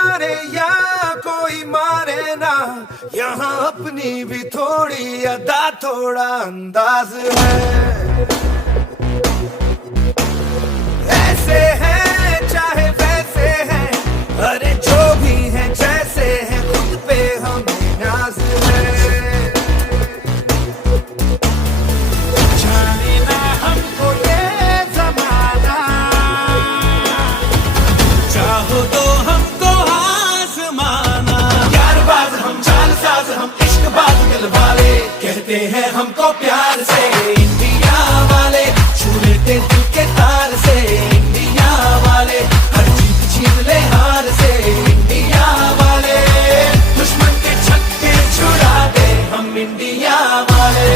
मारे या कोई मारे ना, यहाँ अपनी भी थोड़ी अदा थोड़ा अंदाज है। ऐसे हैं चाहे वैसे हैं, अरे जो भी हैं जैसे हैं, खुद पे हमें नाज है। जाने ना हमको ये जमाना, चाहो तो हमको आजमाना। यारबाज हम, चालसाज हम, इश्कबाज दिल वाले, कहते हैं हमको प्यार से इंडिया वाले, छू लेते दिल के तार से इंडिया वाले, हर जीत छीन ले हार से इंडिया वाले, दुश्मन के छक्के छुड़ा दे हम इंडिया वाले,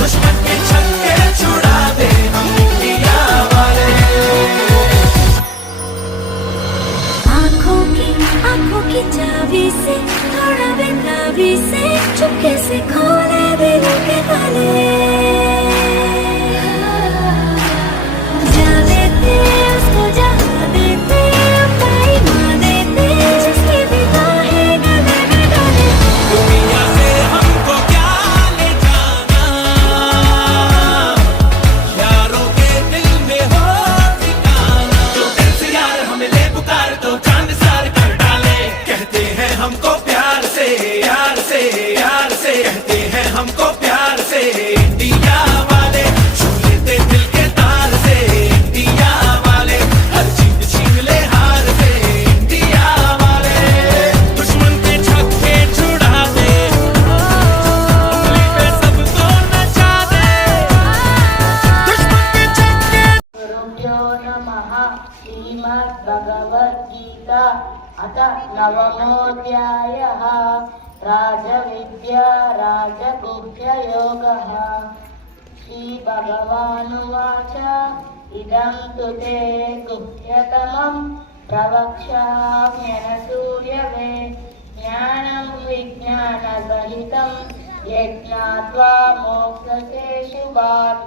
दुश्मन के छक्के छुड़ा दे हम इंडिया वाले। आंखों की चाबी से, थोड़ा बेताबी से, चुपके से खोले दिल के ताले, जा देते उसको जहाँ देते, अपनी माँ देते जिसकी भी बाहें गले में डाले। दुनिया से हमको क्या ले जाना, यारों के दिल में हो ठिकाना, जो दिल से यार हमें ले पुकार तो चांद सार कर डाले, कहते हैं हमको प्यार से यार से यार से, कहते हैं हमको प्यार से इंडिया वाले, छू लेते दिल के तार से इंडिया वाले, हर जीत छीन ले हार से इंडिया वाले, दुश्मन के छक्के छुड़ा दे, उंगली पे सबको नचा दे, दुश्मन के छक्के। गुरुभ्यो नमः। श्रीमद्भगवद्गीता अथ नवमोऽध्यायः। राजविद्या राजगुह्ययोगः। श्रीभगवानुवाच इदं तु ते गुह्यतमं प्रवक्ष्याम्यनसूयवे, ज्ञानं विज्ञानसहितं यज्ञात्वा मोक्षसे शुभात्।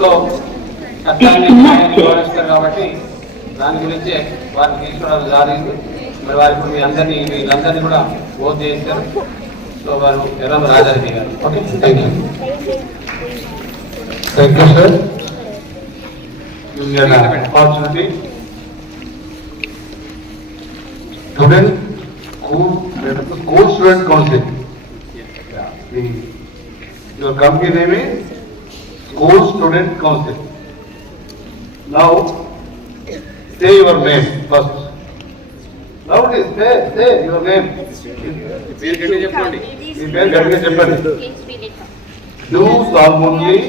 సో చట్టాన్ని గౌరవిస్తారు కాబట్టి దాని గురించే వారిని తీసుకోవడం జరిగింది. మరి వారు ఇప్పుడు మీ అందరినీ వీళ్ళందరినీ కూడా ఓట్ చేశారు. సో వారు ఎర్రమ రాజారెడ్డి గారు. Okay, thank you. Thank you, sir. You get an opportunity. Student school student council. Your company name is School Student Council. Now, say your name first. Loudly say your name. Do solemnly.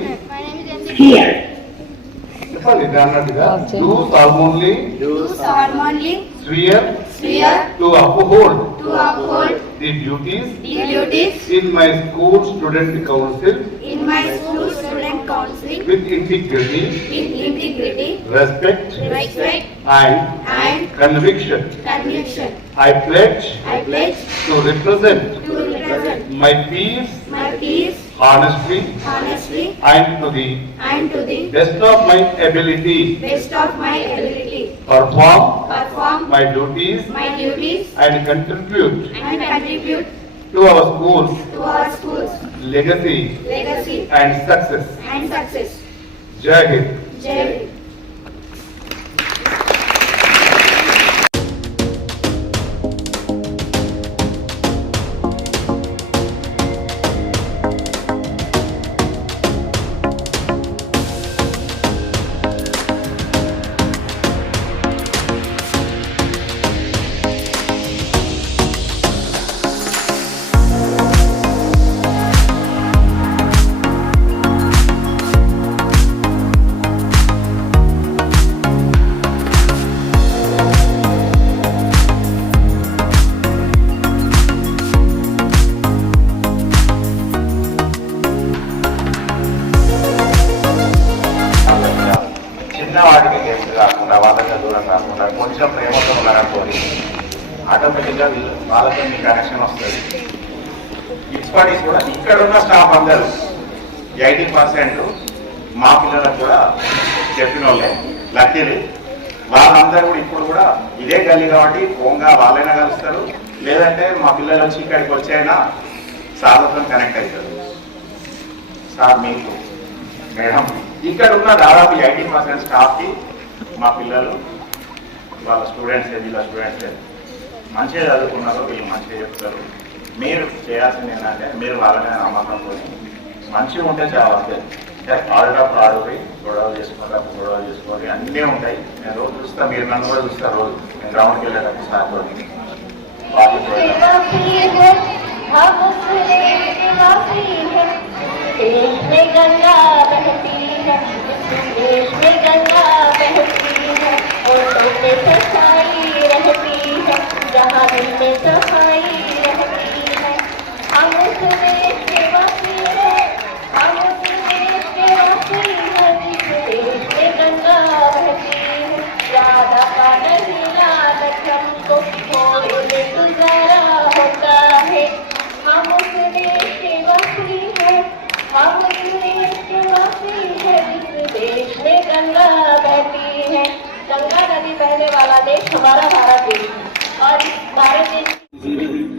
Do solemnly swear to uphold the duties in my school student council with integrity, respect and conviction. I pledge to represent my peace honestly and to the best of my ability perform my duties and contribute to our school's legacy and success. Jai Hind. చిన్నవాటికి కేసులు కాకుండా వాళ్ళకి దూరం కాకుండా కొంచెం ప్రేమతో ఉన్నారనుకోని ఆటోమేటిక్గా వాళ్ళతో మీ connection వస్తుంది. ఇప్పటికి కూడా ఇక్కడ ఉన్న స్టాఫ్ అందరూ 80% మా పిల్లలకు కూడా చెప్పిన వాళ్ళే. లక్కీలు వాళ్ళందరూ కూడా ఇప్పుడు కూడా ఇదే గల్లీ కాబట్టి ఫోన్గా వాళ్ళైనా కలుస్తారు, లేదంటే మా పిల్లలు వచ్చి ఇక్కడికి వచ్చైనా సార్లతో కనెక్ట్ అవుతారు. సార్ మీకు మేడం ఇక్కడ ఉన్న దాదాపు 80% స్టాఫ్కి మా పిల్లలు వాళ్ళ స్టూడెంట్స్ వీళ్ళ స్టూడెంట్స్ మంచిగా చదువుకున్నారు, వీళ్ళు మంచిగా చెప్తారు. మీరు చేయాల్సింది ఏంటంటే మీరు వాళ్ళ మీద నమ్మకంతో మంచిగా ఉంటే చాలా అంతే. ఆడేటప్పుడు ఆడుపోయి గొడవలు చేసుకున్నప్పుడు గొడవలు చేసుకోవాలి, అన్నీ ఉంటాయి. నేను రోజు చూస్తా, మీరు నన్ను కూడా చూస్తారు. రోజు నేను గ్రౌండ్కి వెళ్ళేటప్పుడు సార్ देश में गंगा बहती है, देश में गंगा बहती है, होठों पे सफाई रहती है, जहाँ दिल में सफाई रहती है। हम उस देश के वासी हैं, हम उस देश के वासी हैं, जिस देश में गंगा बहती है। राधा का नहीं लालच हमको मोड़ने गुजारा होता है। हम उस देश के वासी हैं, हम उस देश के वासी हैं, जिस देश में गंगा बहती है। गंगा नदी बहने वाला देश हमारा भारत देश है, और भारत देश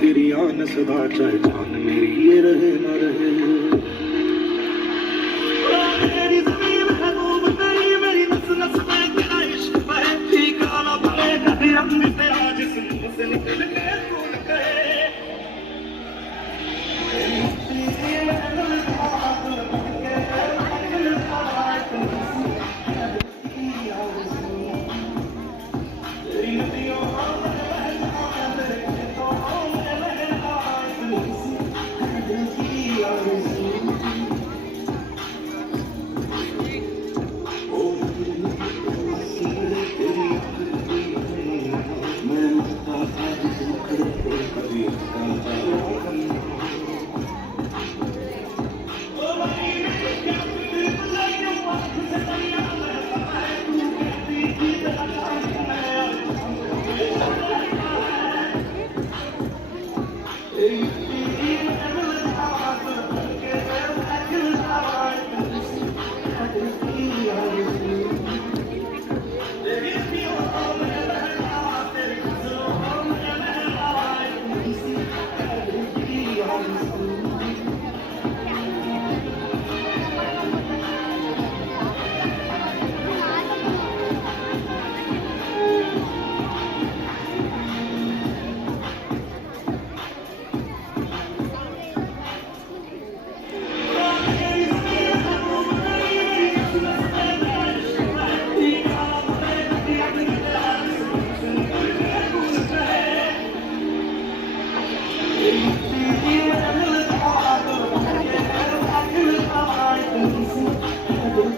तेरी आन सदा चाहे जान मेरी ये रहे न रहे। मेरी ज़मीन है डूब गई, मेरी नस नस में तेरा इश्क बहे, फीका न बहेगा रंग तेरा जिस्म से निकल के खून कहे।